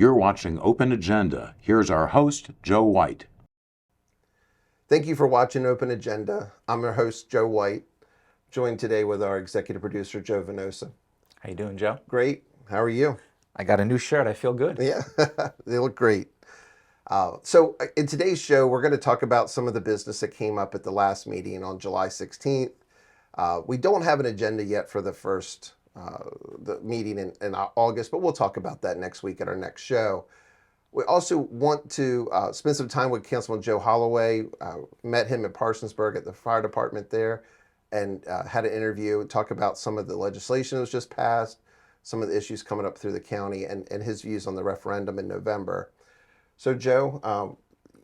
You're watching Open Agenda. Here's our host, Joe White. Thank you for watching Open Agenda. I'm your host, Joe White, joined today with our executive producer, Joe Venosa. How you doing, Joe? Great. How are you? I got a new shirt. I feel good. Yeah, they look great. So in today's show, we're going to talk about some of the business that came up at the last meeting on July 16th. We don't have an agenda yet for the first the meeting in August, but we'll talk about that next week at our next show. We also want to spend some time with Councilman Joe Holloway. Met him in Parsonsburg at the fire department there and had an interview, talk about some of the legislation that was just passed, some of the issues coming up through the county, and his views on the referendum in November. So Joe,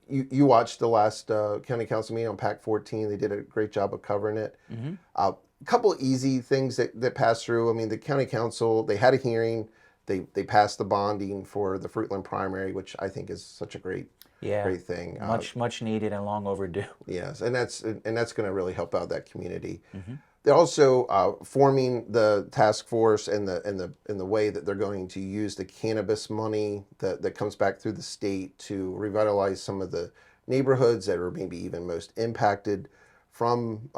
you watched the last county council meeting on PAC 14. They did a great job of covering it. Mm-hmm. A couple of easy things that passed through. I mean, the county council, they had a hearing. They passed the bonding for the Fruitland primary, which I think is such a great thing. Much needed and long overdue. Yes, and that's going to really help out that community. Mm-hmm. They're also forming the task force in the way that they're going to use the cannabis money that comes back through the state to revitalize some of the neighborhoods that are maybe even most impacted from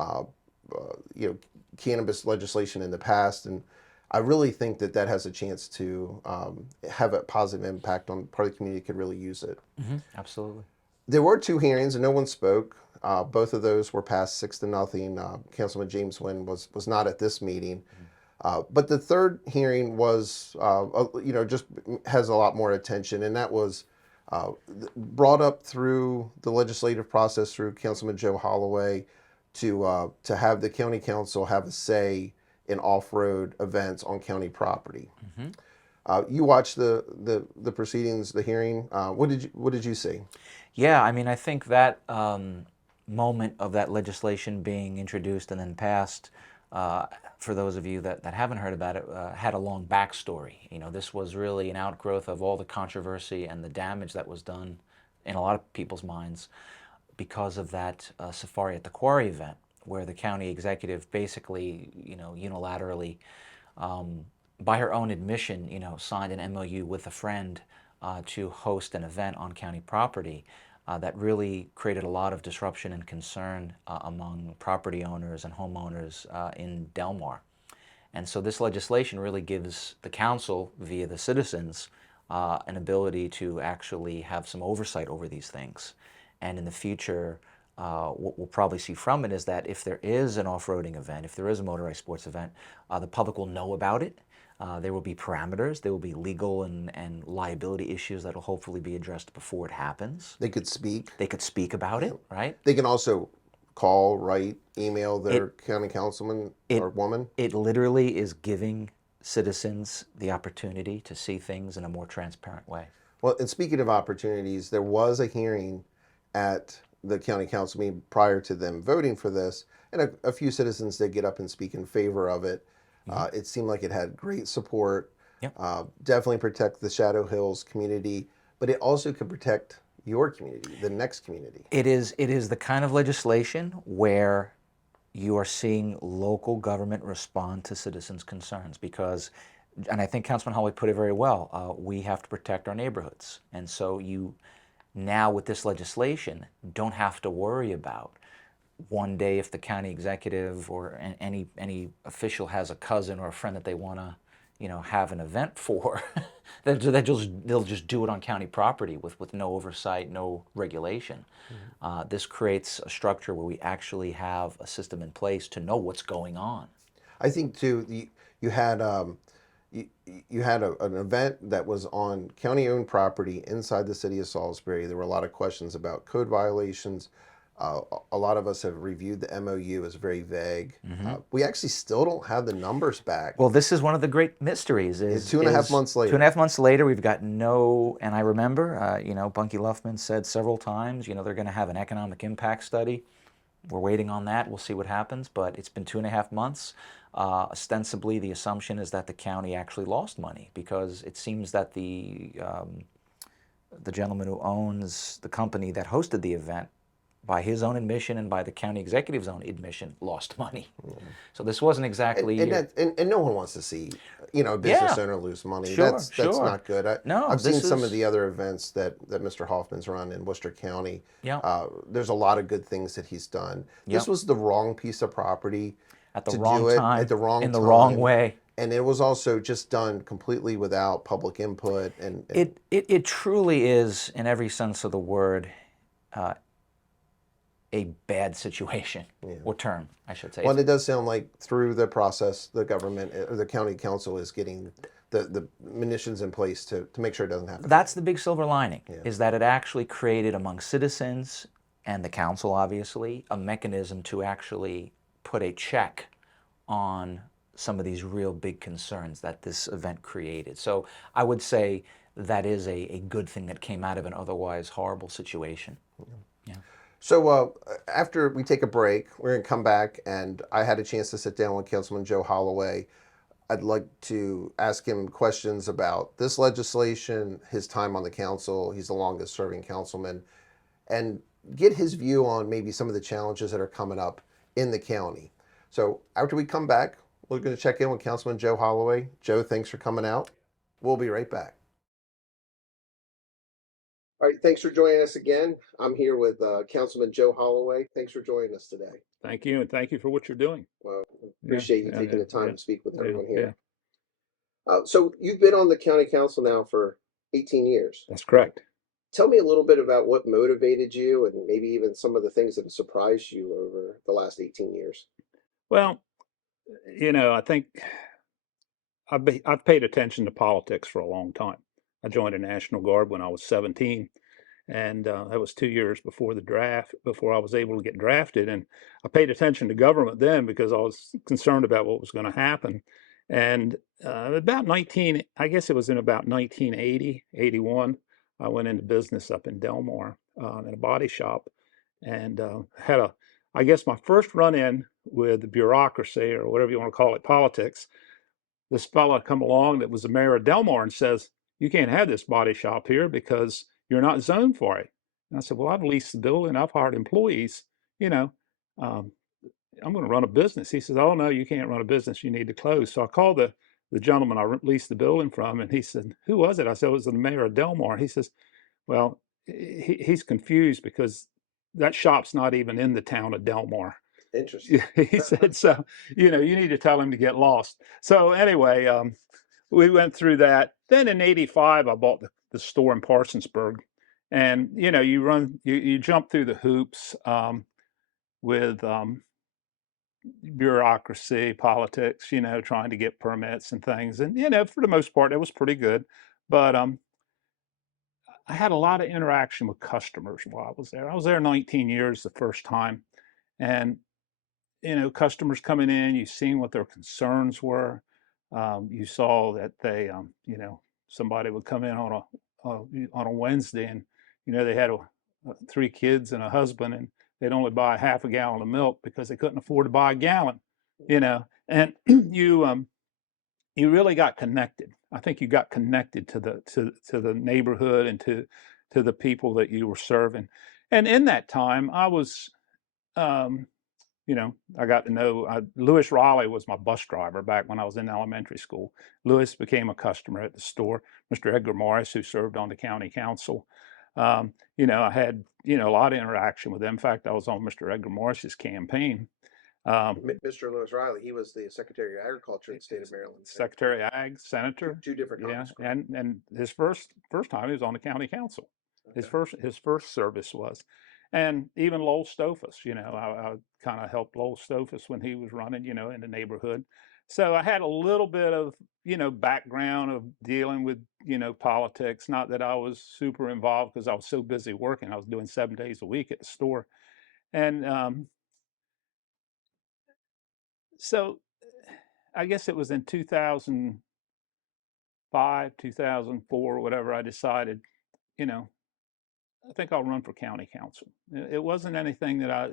cannabis legislation in the past. And I really think that has a chance to have a positive impact on part of the community that could really use it. Mm-hmm. Absolutely. There were two hearings and no one spoke. Both of those were passed 6-0. Councilman James Wynn was not at this meeting. But the third hearing was, just has a lot more attention, and that was brought up through the legislative process through Councilman Joe Holloway to have the county council have a say in off-road events on county property. Mm-hmm. You watched the proceedings, the hearing. What did you see? Yeah, I mean, I think that moment of that legislation being introduced and then passed, for those of you that haven't heard about it, had a long backstory. You know, this was really an outgrowth of all the controversy and the damage that was done in a lot of people's minds because of that Safari at the Quarry event, where the county executive basically, unilaterally, by her own admission, signed an MOU with a friend to host an event on county property that really created a lot of disruption and concern among property owners and homeowners in Del Mar. And so this legislation really gives the council, via the citizens, an ability to actually have some oversight over these things. And in the future, what we'll probably see from it is that if there is an off-roading event, if there is a motorized sports event, the public will know about it. There will be parameters, there will be legal and liability issues that will hopefully be addressed before it happens. They could speak. They could speak about it, right? They can also call, write, email their county councilman or woman. It literally is giving citizens the opportunity to see things in a more transparent way. Well, and speaking of opportunities, there was a hearing at the county council meeting prior to them voting for this, and a few citizens did get up and speak in favor of it. It seemed like it had great support. Yep. Definitely protect the Shadow Hills community, but it also could protect your community, the next community. It is the kind of legislation where you are seeing local government respond to citizens' concerns because, and I think Councilman Holloway put it very well, we have to protect our neighborhoods. And so you now with this legislation don't have to worry about one day if the county executive or any official has a cousin or a friend that they want to have an event for, they'll just do it on county property with no oversight, no regulation. Mm-hmm. This creates a structure where we actually have a system in place to know what's going on. I think too, you had an event that was on county-owned property inside the city of Salisbury. There were a lot of questions about code violations. A lot of us have reviewed the MOU as very vague. Mm-hmm. We actually still don't have the numbers back. Well, this is one of the great mysteries. It's 2.5 months later. 2.5 months later, we've got no, and I remember, Bunky Luffman said several times, they're going to have an economic impact study. We're waiting on that. We'll see what happens, but it's been 2.5 months. Ostensibly, the assumption is that the county actually lost money because it seems that the gentleman who owns the company that hosted the event by his own admission and by the county executive's own admission, lost money. So this wasn't exactly And no one wants to see, a business yeah, owner lose money. sure, That's sure. not good. No, I've seen this some of is the other events that Mr. Hoffman's run in Worcester County. yeah, There's a lot of good things that he's done. yeah. This was the wrong piece of property At the to wrong do it at time, the wrong in the wrong time. way. And it was also just done completely without public input. And It truly is, in every sense of the word, a bad situation or term, I should say. well, it does sound like through the process, the government or the county council is getting the munitions in place to make sure it doesn't happen. That's the big silver lining, is that it actually created among citizens and the council, obviously, a mechanism to actually put a check on some of these real big concerns that this event created. So I would say that is a good thing that came out of an otherwise horrible situation. Yeah. So after we take a break, we're going to come back, and I had a chance to sit down with Councilman Joe Holloway. I'd like to ask him questions about this legislation, his time on the council. He's the longest serving councilman, and get his view on maybe some of the challenges that are coming up in the county. So after we come back, we're going to check in with Councilman Joe Holloway. Joe, thanks for coming out. We'll be right back. All right, thanks for joining us again. I'm here with Councilman Joe Holloway. Thanks for joining us today. Thank you, and thank you for what you're doing. Well, Yeah, appreciate you yeah, taking yeah, the time yeah, to speak with yeah, everyone yeah. here. So you've been on the county council now for 18 years. That's correct. Tell me a little bit about what motivated you and maybe even some of the things that have surprised you over the last 18 years. Well, I think I've paid attention to politics for a long time. I joined the National Guard when I was 17, and that was 2 years before the draft, before I was able to get drafted. And I paid attention to government then because I was concerned about what was going to happen. And about 19, I guess it was in about 1980, 81, I went into business up in Delmar in a body shop, and I guess my first run in with the bureaucracy, or whatever you want to call it, politics. This fella come along that was the mayor of Delmar and says, "You can't have this body shop here because you're not zoned for it." And I said, "Well, I've leased the building, I've hired employees, you know, um, I'm going to run a business." He says, "Oh no, you can't run a business. You need to close." So I called the gentleman I leased the building from, and he said, "Who was it?" I said, "It was the mayor of Delmar." He says, "Well, he's confused because that shop's not even in the town of Delmar." Interesting. He said, "So, you need to tell him to get lost." So anyway, we went through that. Then in '85, I bought the store in Parsonsburg, and you jump through the hoops with bureaucracy, politics, trying to get permits and things, and for the most part, it was pretty good. But I had a lot of interaction with customers while I was there. I was there 19 years the first time, and customers coming in, you've seen what their concerns were. You saw that somebody would come in on a Wednesday, and they had three kids and a husband, and they'd only buy half a gallon of milk because they couldn't afford to buy a gallon. And you really got connected. I think you got connected to the neighborhood and to the people that you were serving. And in that time, I was um, I got to know Lewis Raleigh was my bus driver back when I was in elementary school. Lewis became a customer at the store. Mr. Edgar Morris, who served on the county council, I had a lot of interaction with them. In fact, I was on Mr. Edgar Morris's campaign. Mr. Lewis Riley, he was the Secretary of Agriculture in the state of Maryland. Secretary of Ag, Senator. Two different times. Yeah, and his first time he was on the county council. Okay. His first service was, and even Lowell Stofus. I kind of helped Lowell Stofus when he was running, in the neighborhood. So I had a little bit of background of dealing with politics. Not that I was super involved because I was so busy working. I was doing 7 days a week at the store, and so I guess it was in 2005, 2004, whatever, I decided, I think I'll run for county council. It wasn't anything that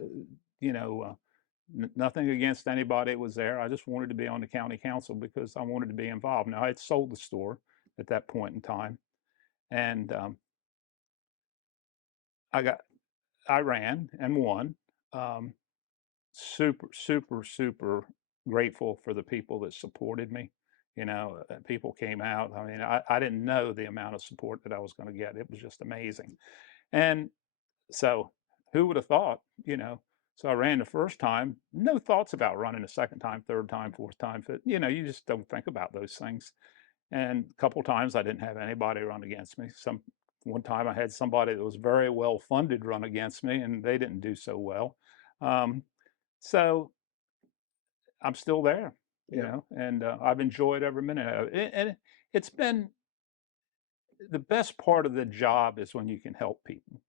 nothing against anybody that was there. I just wanted to be on the county council because I wanted to be involved. Now, I had sold the store at that point in time, and I got I ran and won. Um, super, super, super grateful for the people that supported me. People came out. I mean, I didn't know the amount of support that I was going to get. It was just amazing. And so, who would have thought, So I ran the first time, no thoughts about running the second time, third time, fourth time. You just don't think about those things. And a couple times I didn't have anybody run against me. One time I had somebody that was very well funded run against me, and they didn't do so well. Um, so I'm still there, Yeah. and I've enjoyed every minute of it. And it's been the best part of the job is when you can help people.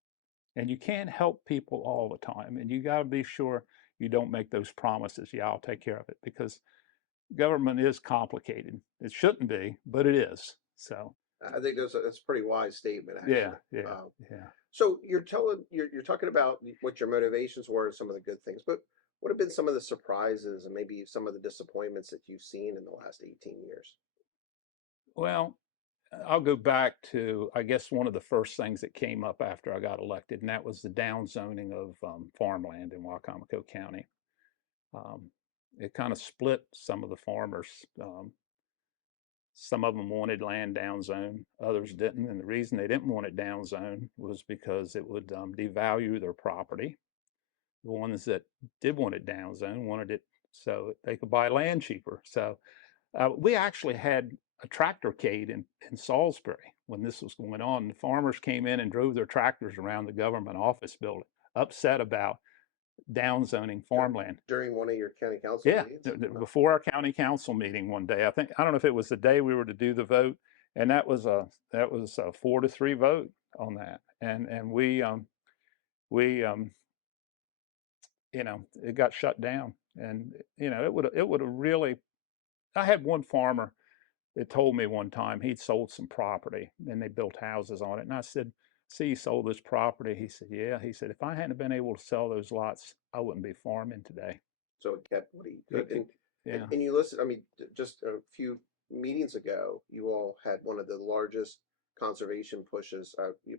And you can't help people all the time. And you got to be sure you don't make those promises. Yeah, I'll take care of it, because government is complicated. It shouldn't be, but it is. So, I think that's a pretty wise statement, yeah, actually. yeah, yeah. So you're talking about what your motivations were and some of the good things, but what have been some of the surprises and maybe some of the disappointments that you've seen in the last 18 years? Well, I'll go back to, I guess, one of the first things that came up after I got elected, and that was the downzoning of farmland in Wacomico County. Um, it kind of split some of the farmers. Some of them wanted land downzone, others didn't. And the reason they didn't want it downzone was because it would devalue their property. The ones that did want it downzone wanted it so they could buy land cheaper. So we actually had a tractorcade in Salisbury when this was going on. The farmers came in and drove their tractors around the government office building, upset about downzoning farmland. During one of your county council Yeah, meetings? before our county council meeting one day, I don't know if it was the day we were to do the vote, and that was a 4-3 vote on that, and we it got shut down, and it would have really. I had one farmer that told me one time he'd sold some property and they built houses on it, and I said, "See, you sold this property?" He said, "Yeah." He said, "If I hadn't been able to sell those lots, I wouldn't be farming today." So it kept what he It, could. it, And, yeah, and you listen, I mean, just a few meetings ago, you all had one of the largest conservation pushes,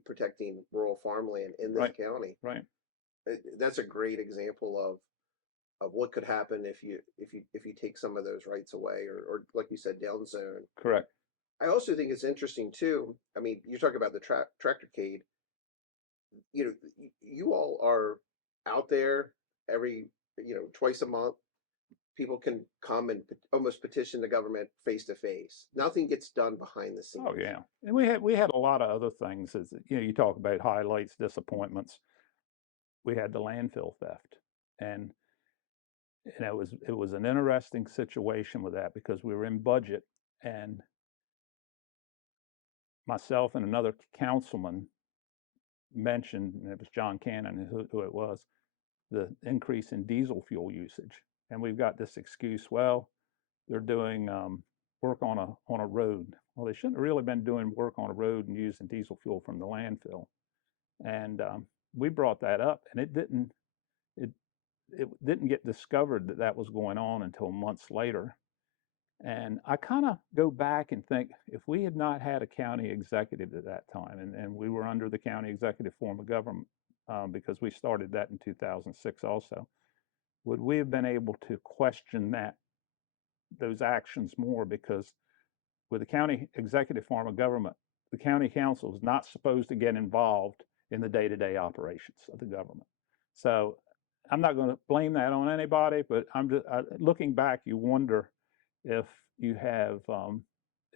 protecting rural farmland in this right, county. right, That's a great example of what could happen if you take some of those rights away, or like you said, down zone. correct. I also think it's interesting too. I mean, you talk about the tractorcade. You all are out there every, twice a month. People can come and almost petition the government face to face. Nothing gets done behind the Oh scenes. yeah, and we had a lot of other things. As you talk about highlights, disappointments. We had the landfill theft, and it was an interesting situation with that because we were in budget, and myself and another councilman mentioned, and it was John Cannon who it was, the increase in diesel fuel usage, and we've got this excuse. Well, they're doing work on a road. Well, they shouldn't have really been doing work on a road and using diesel fuel from the landfill. And we brought that up, and it it didn't get discovered that that was going on until months later. And I kind of go back and think, if we had not had a county executive at that time, and we were under the county executive form of government, because we started that in 2006 also, would we have been able to question those actions more? Because with the county executive form of government, the county council is not supposed to get involved in the day-to-day operations of the government. So I'm not going to blame that on anybody, but I'm just looking back. You wonder if you have,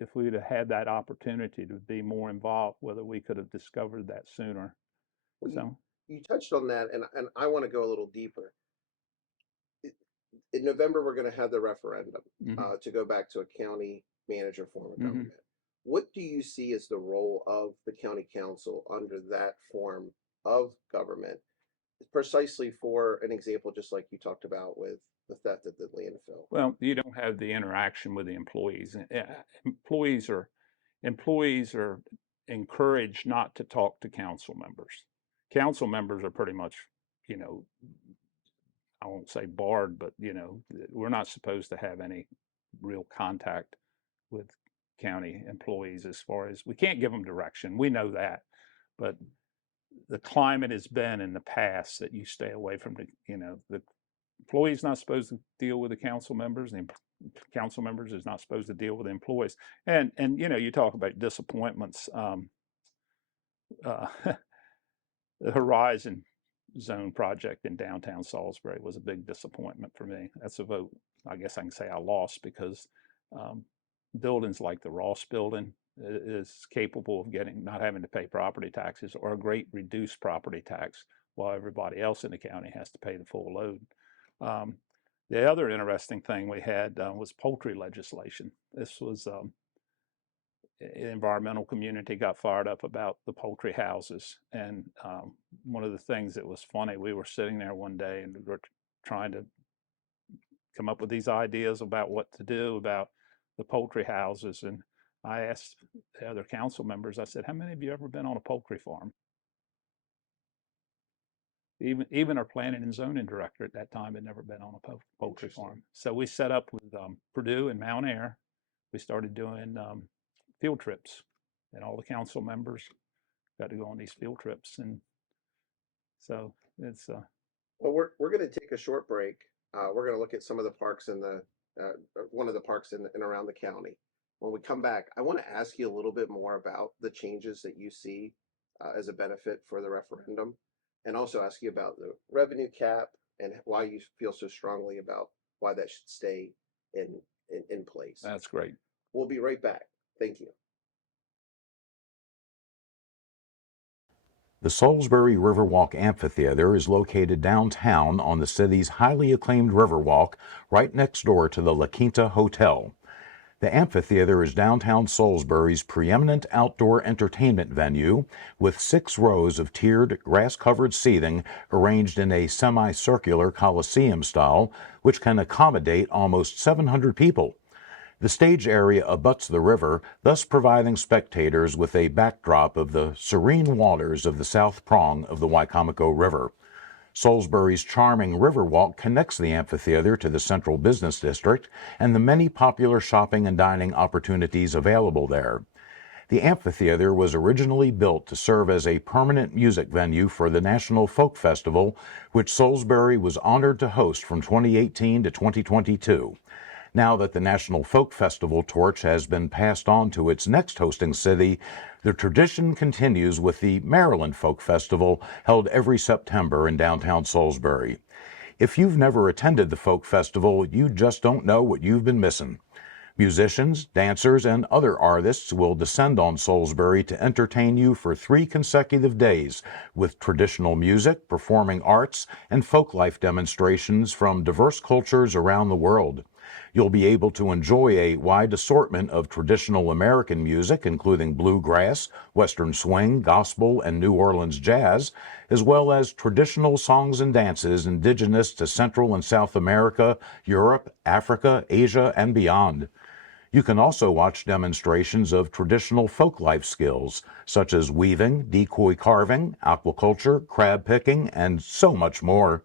if we'd have had that opportunity to be more involved, whether we could have discovered that sooner. Well, So, you touched on that, and I want to go a little deeper. In November, we're going to have the referendum mhm, to go back to a county manager form of mhm. government. What do you see as the role of the county council under that form of government, precisely for an example, just like you talked about with the theft at the landfill? Well, you don't have the interaction with the employees. Employees are encouraged not to talk to council members. Council members are pretty much, you know, I won't say barred, but we're not supposed to have any real contact with county employees. As far as, we can't give them direction, we know that, but the climate has been in the past that you stay away from the employee's not supposed to deal with the council members. The council members is not supposed to deal with the employees. And you talk about disappointments. Uh, the Horizon Zone project in downtown Salisbury was a big disappointment for me. That's a vote, I guess I can say I lost, because buildings like the Ross building is capable of not having to pay property taxes, or a great reduced property tax, while everybody else in the county has to pay the full load. The other interesting thing we had was poultry legislation. This was the environmental community got fired up about the poultry houses. And one of the things that was funny, we were sitting there one day and we were trying to come up with these ideas about what to do about the poultry houses. And I asked the other council members, I said, how many of you ever been on a poultry farm? Even our planning and zoning director at that time had never been on a poultry farm. So we set up with Purdue and Mount Air. We started doing field trips, and all the council members got to go on these field trips. And so it's Well, we're going to take a short break. We're going to look at some of the parks in the one of the parks in and around the county. When we come back, I want to ask you a little bit more about the changes that you see as a benefit for the referendum, and also ask you about the revenue cap and why you feel so strongly about why that should stay in place. that's great. We'll be right back. Thank you. The Salisbury Riverwalk Amphitheater is located downtown on the city's highly acclaimed Riverwalk, right next door to the La Quinta Hotel. The amphitheater is downtown Salisbury's preeminent outdoor entertainment venue, with 6 rows of tiered, grass-covered seating arranged in a semicircular coliseum style, which can accommodate almost 700 people. The stage area abuts the river, thus providing spectators with a backdrop of the serene waters of the south prong of the Wicomico River. Salisbury's charming Riverwalk connects the amphitheater to the central business district and the many popular shopping and dining opportunities available there. The amphitheater was originally built to serve as a permanent music venue for the National Folk Festival, which Salisbury was honored to host from 2018 to 2022. Now that the National Folk Festival torch has been passed on to its next hosting city, the tradition continues with the Maryland Folk Festival, held every September in downtown Salisbury. If you've never attended the Folk Festival, you just don't know what you've been missing. Musicians, dancers, and other artists will descend on Salisbury to entertain you for 3 consecutive days with traditional music, performing arts, and folklife demonstrations from diverse cultures around the world. You'll be able to enjoy a wide assortment of traditional American music, including bluegrass, western swing, gospel, and New Orleans jazz, as well as traditional songs and dances indigenous to Central and South America, Europe, Africa, Asia, and beyond. You can also watch demonstrations of traditional folklife skills, such as weaving, decoy carving, aquaculture, crab picking, and so much more.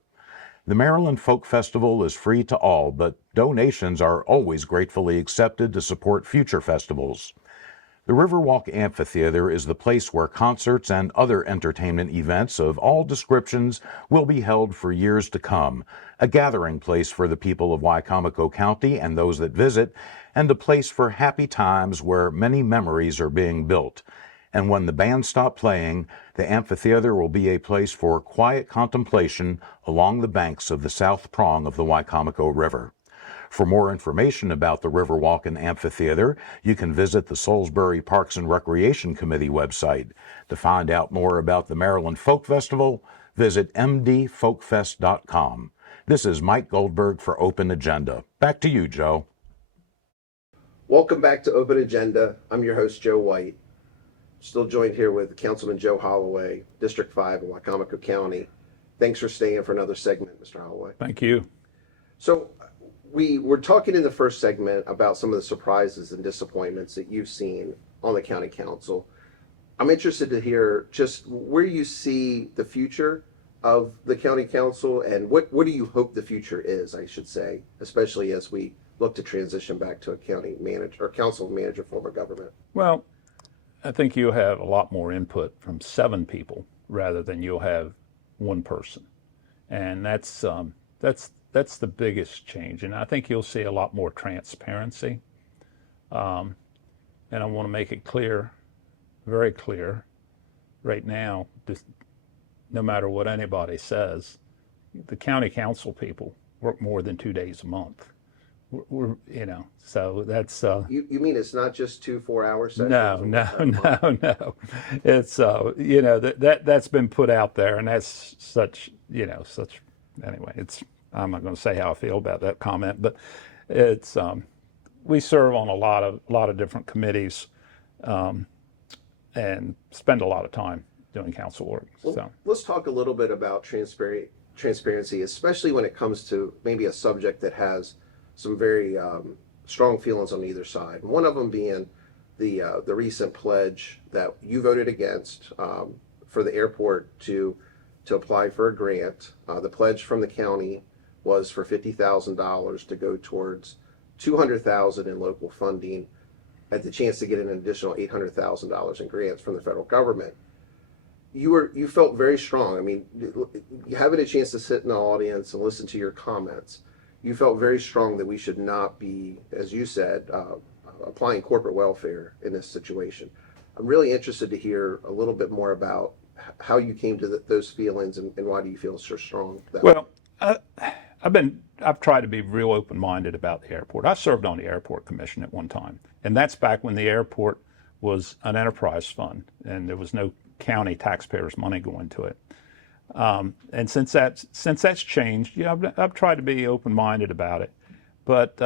The Maryland Folk Festival is free to all, but donations are always gratefully accepted to support future festivals. The Riverwalk Amphitheater is the place where concerts and other entertainment events of all descriptions will be held for years to come, a gathering place for the people of Wicomico County and those that visit, and a place for happy times where many memories are being built. And when the band stop playing, the amphitheater will be a place for quiet contemplation along the banks of the south prong of the Wicomico River. For more information about the Riverwalk and Amphitheater, you can visit the Salisbury Parks and Recreation Committee website. To find out more about the Maryland Folk Festival, visit mdfolkfest.com. This is Mike Goldberg for Open Agenda. Back to you, Joe. Welcome back to Open Agenda. I'm your host, Joe White. Still joined here with Councilman Joe Holloway, District 5 in Wicomico County. Thanks for staying for another segment, Mr. Holloway. Thank you. So we were talking in the first segment about some of the surprises and disappointments that you've seen on the county council. I'm interested to hear just where you see the future of the county council and what do you hope the future is, I should say, especially as we look to transition back to a county manager or council manager form of government. Well, I think you have a lot more input from 7 people rather than you'll have one person. And that's the biggest change. And I think you'll see a lot more transparency. And I want to make it clear, very clear, right now, no matter what anybody says, the county council people work more than 2 days a month. So that's You mean it's not just 2 4-hour sessions? no. It's that's been put out there, and that's such anyway. I'm not going to say how I feel about that comment, but it's we serve on a lot of different committees, and spend a lot of time doing council work. So let's talk a little bit about transparency, especially when it comes to maybe a subject that has some very strong feelings on either side. One of them being the recent pledge that you voted against for the airport to apply for a grant. The pledge from the county was for $50,000 to go towards $200,000 in local funding, at the chance to get an additional $800,000 in grants from the federal government. You felt very strong. I mean, having a chance to sit in the audience and listen to your comments, you felt very strong that we should not be, as you said, applying corporate welfare in this situation. I'm really interested to hear a little bit more about how you came to those feelings, and why do you feel so strong? Well, I've tried to be real open-minded about the airport. I served on the airport commission at one time, and that's back when the airport was an enterprise fund and there was no county taxpayers' money going to it. And since that's changed, I've tried to be open-minded about it. But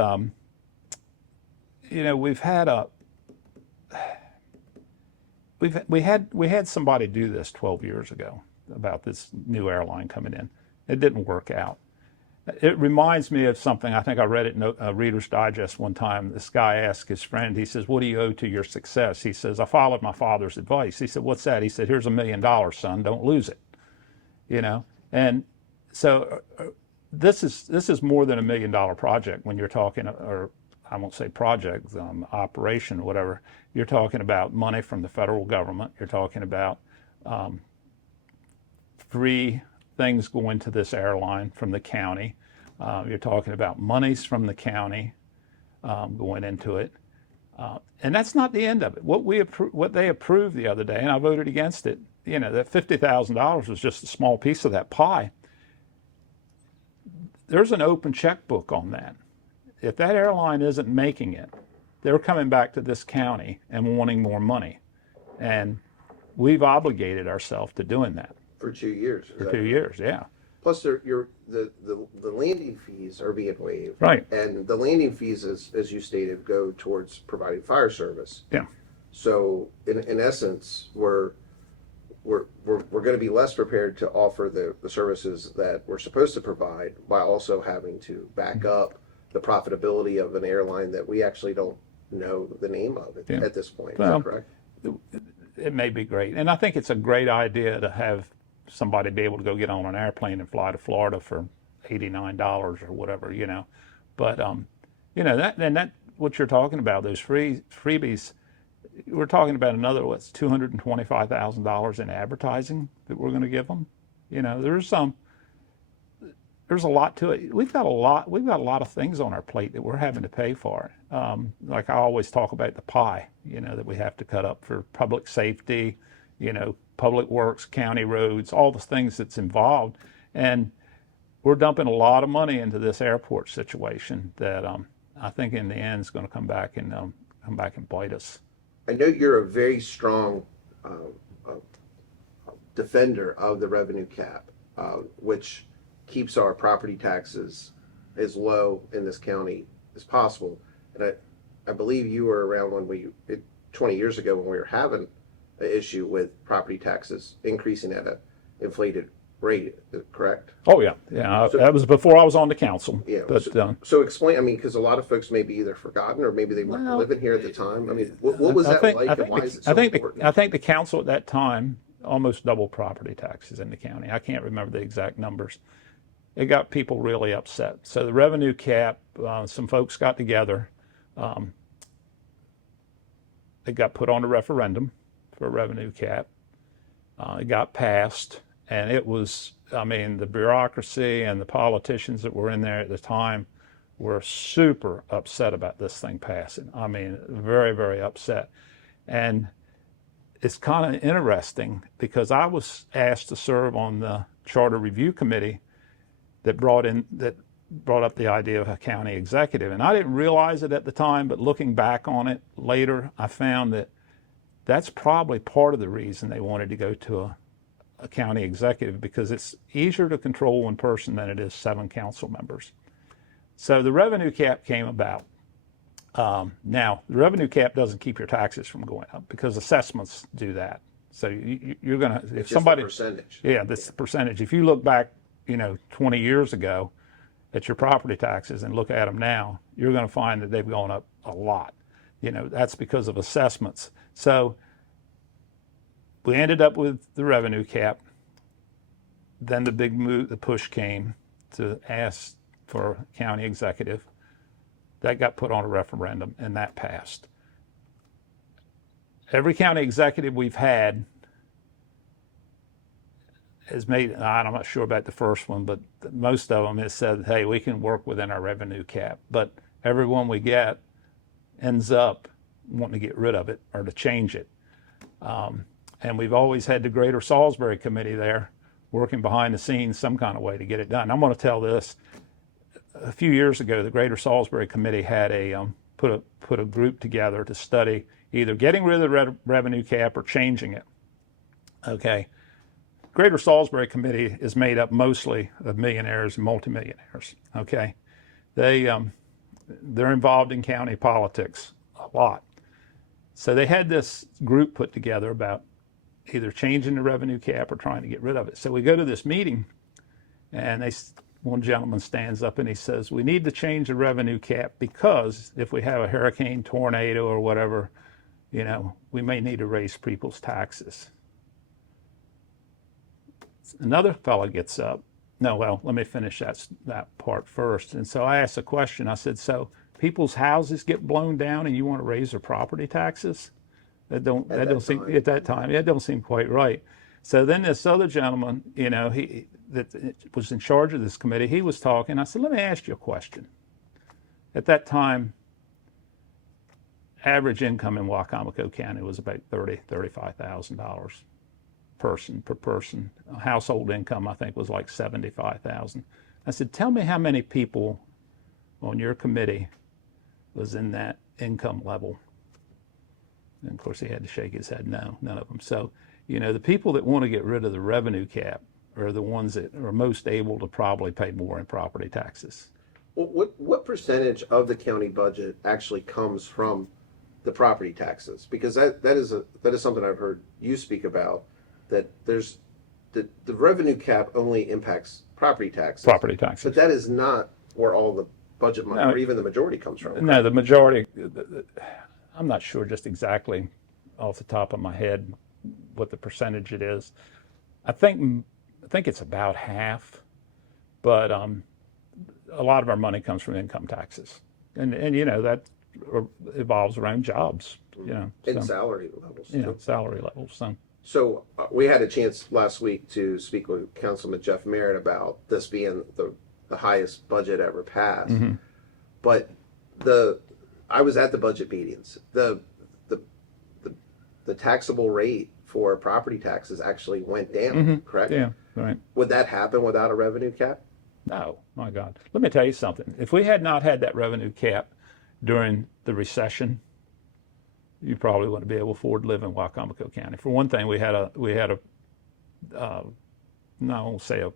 we had somebody do this 12 years ago about this new airline coming in. It didn't work out. It reminds me of something, I think I read it in Reader's Digest one time. This guy asked his friend, he says, "What do you owe to your success?" He says, "I followed my father's advice." He said, "What's that?" He said, "Here's $1 million, son, don't lose it." And so this is more than $1 million project when you're talking, or I won't say project, operation, whatever. You're talking about money from the federal government. You're talking about free things going to this airline from the county. You're talking about monies from the county going into it. And that's not the end of it. What they approved the other day, and I voted against it, that $50,000 was just a small piece of that pie. There's an open checkbook on that. If that airline isn't making it, they're coming back to this county and wanting more money. And we've obligated ourselves to doing that. For 2 years. For 2 years, yeah. Plus, the landing fees are being waived. Right. And the landing fees, as you stated, go towards providing fire service. Yeah. So, in essence, we're going to be less prepared to offer the services that we're supposed to provide, while also having to back up the profitability of an airline that we actually don't know the name of at this point. Is that correct? It may be great. And I think it's a great idea to have somebody be able to go get on an airplane and fly to Florida for $89 or whatever, But, that what you're talking about, those freebies, we're talking about another, $225,000 in advertising that we're going to give them. There's a lot to it. We've got a lot of things on our plate that we're having to pay for. Like I always talk about the pie, that we have to cut up for public safety, public works, county roads, all the things that's involved. And we're dumping a lot of money into this airport situation that I think in the end is going to come back and bite us. I know you're a very strong defender of the revenue cap, which keeps our property taxes as low in this county as possible. And I believe you were around 20 years ago when we were having an issue with property taxes increasing at an inflated rate, correct? Oh, yeah. That was before I was on the council. Yeah. But, so explain, because a lot of folks may be either forgotten or maybe they weren't living here at the time. I mean, what was that like, and why is it so important? I think the council at that time almost doubled property taxes in the county. I can't remember the exact numbers. It got people really upset. So the revenue cap, some folks got together. It got put on a referendum for a revenue cap. It got passed, and it was, I mean, the bureaucracy and the politicians that were in there at the time were super upset about this thing passing. I mean, very, very upset. And it's kind of interesting because I was asked to serve on the Charter Review Committee that brought up the idea of a county executive. And I didn't realize it at the time, but looking back on it later, I found that that's probably part of the reason they wanted to go to a county executive, because it's easier to control one person than it is 7 council members. So the revenue cap came about. Now, the revenue cap doesn't keep your taxes from going up because assessments do that. So you're going to, if somebody, percentage. yeah, that's the percentage. If you look back, 20 years ago at your property taxes and look at them now, you're going to find that they've gone up a lot. That's because of assessments. So we ended up with the revenue cap. Then the big move, the push came to ask for a county executive. That got put on a referendum, and that passed. Every county executive we've had has made, I'm not sure about the first one, but most of them has said, hey, we can work within our revenue cap. But everyone we get ends up wanting to get rid of it or to change it. And we've always had the Greater Salisbury Committee there working behind the scenes some kind of way to get it done. I'm going to tell this. A few years ago, the Greater Salisbury Committee had put a group together to study either getting rid of the revenue cap or changing it. Okay. Greater Salisbury Committee is made up mostly of millionaires and multimillionaires. Okay. They're involved in county politics a lot. So they had this group put together about either changing the revenue cap or trying to get rid of it. So we go to this meeting, and one gentleman stands up and he says, we need to change the revenue cap because if we have a hurricane, tornado, or whatever, we may need to raise people's taxes. Another fellow gets up. No, well, let me finish that part first. And so I asked a question. I said, so people's houses get blown down and you want to raise their property taxes? That don't seem at that time. That don't seem quite right. So then this other gentleman, he that was in charge of this committee, he was talking. I said, let me ask you a question. At that time, average income in Wicomico County was about $35,000 per person. Household income, I think, was like $75,000. I said, tell me how many people on your committee was in that income level. And of course, he had to shake his head, no, none of them. So, the people that want to get rid of the revenue cap are the ones that are most able to probably pay more in property taxes. Well, what percentage of the county budget actually comes from the property taxes? Because that is something I've heard you speak about, that there's the revenue cap only impacts property taxes. Property taxes. But that is not where all the budget money, or even the majority, comes from. No, the majority, I'm not sure just exactly off the top of my head what the percentage it is. I think it's about half, but a lot of our money comes from income taxes, and that evolves around jobs, And salary levels. Salary levels. So we had a chance last week to speak with Councilman Jeff Merritt about this being the highest budget ever passed. Mm-hmm. But I was at the budget meetings. The taxable rate for property taxes actually went down, mm-hmm. correct? Yeah, right. Would that happen without a revenue cap? No, my God. Let me tell you something. If we had not had that revenue cap during the recession, you probably wouldn't be able to afford to live in Wicomico County. For one thing, we had a I won't say a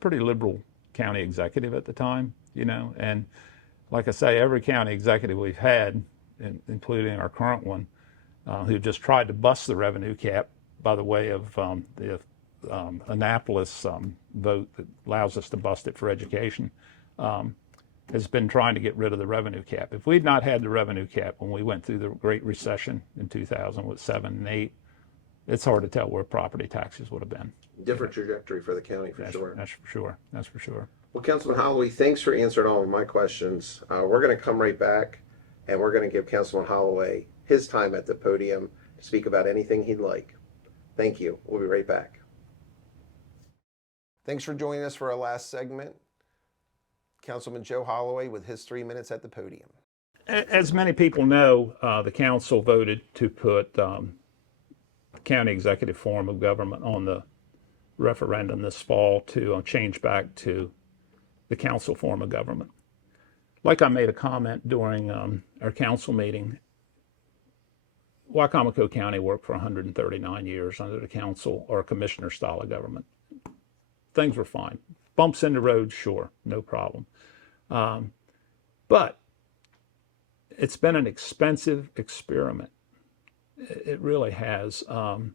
pretty liberal county executive at the time, and like I say, every county executive we've had, including our current one, who just tried to bust the revenue cap by the way of the Annapolis vote that allows us to bust it for education, has been trying to get rid of the revenue cap. If we'd not had the revenue cap when we went through the Great Recession in 2007 and 8, it's hard to tell where property taxes would have been. Different trajectory for the county, sure. That's for sure. That's for sure. Well, Councilman Holloway, thanks for answering all of my questions. We're going to come right back, and we're going to give Councilman Holloway his time at the podium to speak about anything he'd like. Thank you. We'll be right back. Thanks for joining us for our last segment. Councilman Joe Holloway with his 3 minutes at the podium. As many people know, the council voted to put county executive form of government on the referendum this fall to change back to the council form of government. Like I made a comment during our council meeting, Wicomico County worked for 139 years under the council or commissioner style of government. Things were fine. Bumps in the road, sure, no problem. But it's been an expensive experiment. It really has. The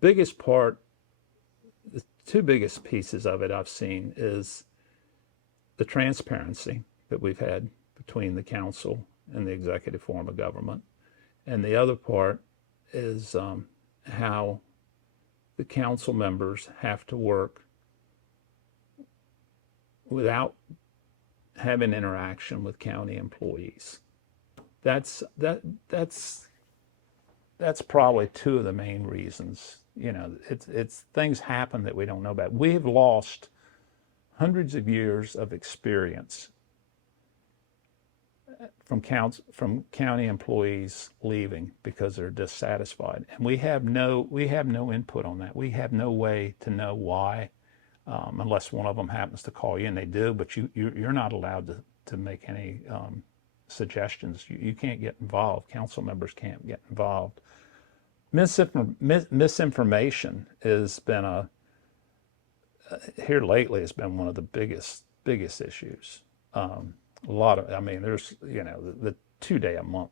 biggest part, the two biggest pieces of it I've seen is the transparency that we've had between the council and the executive form of government. And the other part is how the council members have to work without having interaction with county employees. That's probably two of the main reasons. You know, it's things happen that we don't know about. We have lost hundreds of years of experience from county employees leaving because they're dissatisfied, and we have no input on that. We have no way to know why, unless one of them happens to call you, and they do. But you're not allowed to make any suggestions. You can't get involved. Council members can't get involved. Misinformation has been here lately has been one of the biggest issues. There's, the 2 day a month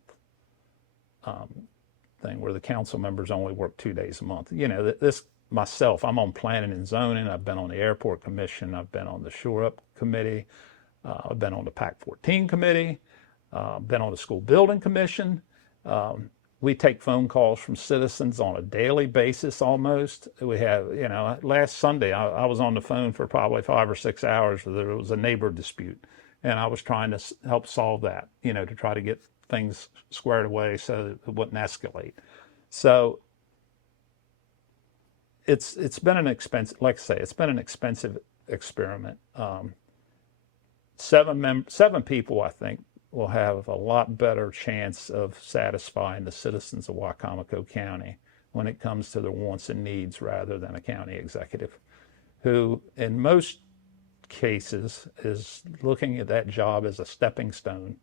thing where the council members only work 2 days a month. This myself, I'm on planning and zoning. I've been on the airport commission. I've been on the Shore Up committee. I've been on the PAC 14 committee. Been on the school building commission. We take phone calls from citizens on a daily basis almost. We have, last Sunday I was on the phone for probably 5 or 6 hours. There was a neighbor dispute, and I was trying to help solve that, to try to get things squared away so that it wouldn't escalate. So it's been an expensive, like I say, it's been an expensive experiment. 7 people, I think, will have a lot better chance of satisfying the citizens of Wicomico County when it comes to their wants and needs rather than a county executive who, in most cases, is looking at that job as a stepping stone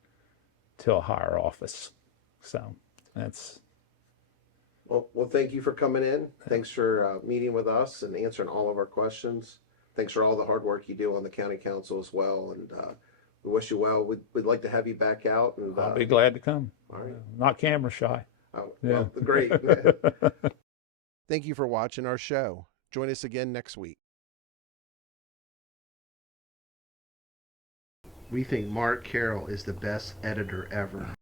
to a higher office. So that's... Well, thank you for coming in. Thanks for meeting with us and answering all of our questions. Thanks for all the hard work you do on the county council as well. And we wish you well. We'd like to have you back out. And I'll be glad to come. All right. Not camera shy. Oh, well, Yeah. great. Thank you for watching our show. Join us again next week. We think Mark Carroll is the best editor ever.